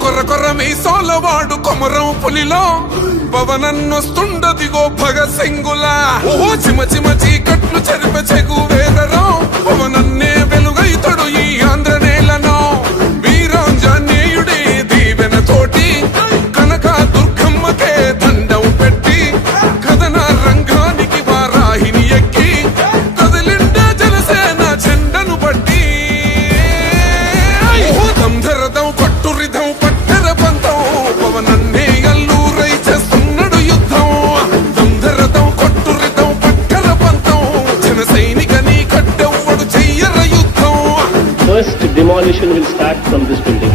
కొర్ర కొర్ర మీసాలవాడు కొమరం పులిలో పవనన్నొస్తుండదిగో భగత్ సింగులా ఓ చిమ చిమ చీకట్లు చెరిపే చెగు వేదరో పవనన్నే వెలుగైతడు ఈ ఆంధ్ర నేలను వీరాంజనేయుడి దీవెన తోటి కనక దుర్గమ్మకే దండం పెట్టి కథన రంగానికి వారాహిని ఎక్కి కదిలిండే జనసేన జెండను బట్టి దంధరదం కొట్టురిదం పట్టర పంతం పవనన్నే అల్లూరై చేస్తున్నాడు యుద్ధం దంధరదం కొట్టురిదం పట్టర పంతం జన సైనికని కట్టెవ్వడు చెయ్యర యుద్ధం. First demolition will start from this building.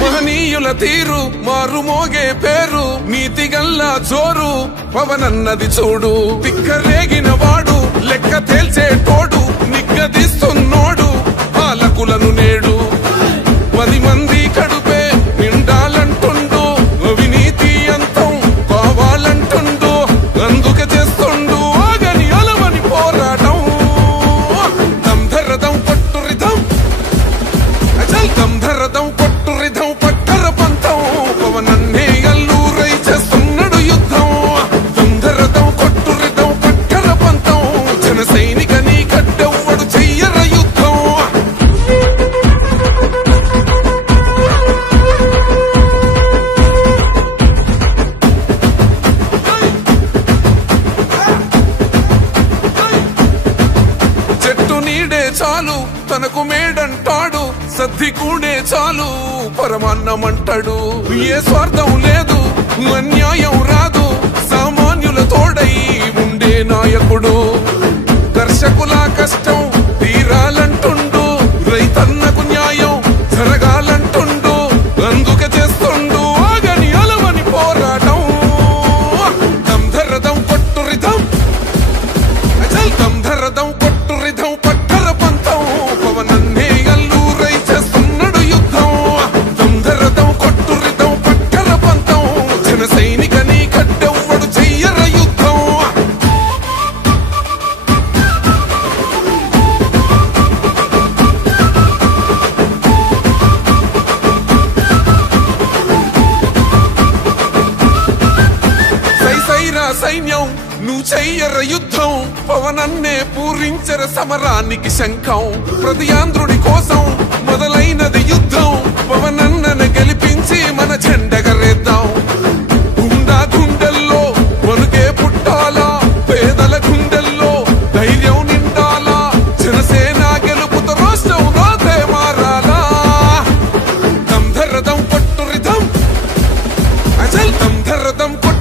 మహనీయుల తీరు మారుమోగే పేరు నీతిగల్లా జోరు పవనన్నది చూడు తిక్కరేగిన వాడు లెక్క తేల్చేటోడు నిగ్గదిస్తున్నోడు పాలకులను నేడు 10 మంది కడుపే నిండాలంటుండు అవినీతి అంతం కావాలంటుండు అందుకే చేస్తుండు ఆగని అలవని పోరాటం దంధరదం కొట్టురిదం అచల్ దంధరదం కొట్టురిదం పట్టర పంతం పవనన్నే అల్లూరై చేస్తున్నాడు యుద్ధం దంధరదం కొట్టురిదం పట్టర పంతం జన సైనికని కట్టెవ్వడు చెయ్యర యుద్ధం. చెట్టు నీడే చాలు తనకు మేడంటాడు సద్ది కూడే చాలు పరమాన్నమంటాడు ఏ స్వార్థం లేదు అన్యాయం రాదు సామాన్యుల తోడై ఉండే నాయకుడు దర్శకుల కష్టం తీరాలంటుండు రైతన్నకు న్యాయం జరగాలంటుండు అందుకే చేస్తుండు ఆగని అలవని పోరాటం దంధరదం కొట్టురిదం అచల్ దంధరదం కొట్టురిదం పట్టర పంతం పవనన్నే అల్లూరై చేస్తున్నాడు యుద్ధం దంధరదం కొట్టురిదం పట్టర పంతం జన సైనికని కట్టెవ్వడు చెయ్యర యుద్ధం. సైసైరా సైన్యం నువ్వు చెయ్యర యుద్ధం పవనన్నే పూరించర సమరానికి శంఖం ప్రతి ఆంధ్రుడి కోసం మొదలైనది యుద్ధం పవనన్నను గెలిపించి మన జెండగరేద్దాం గుండా గుండెల్లో వణుకే పుట్టాలా పేదల గుండెల్లో ధైర్యం నిండాలా జనసేన గెలుపుతో రాష్ట్రం రాతే మారాలా దంధరదం కొట్టురిదం అచల్ దంధరదం కొట్టు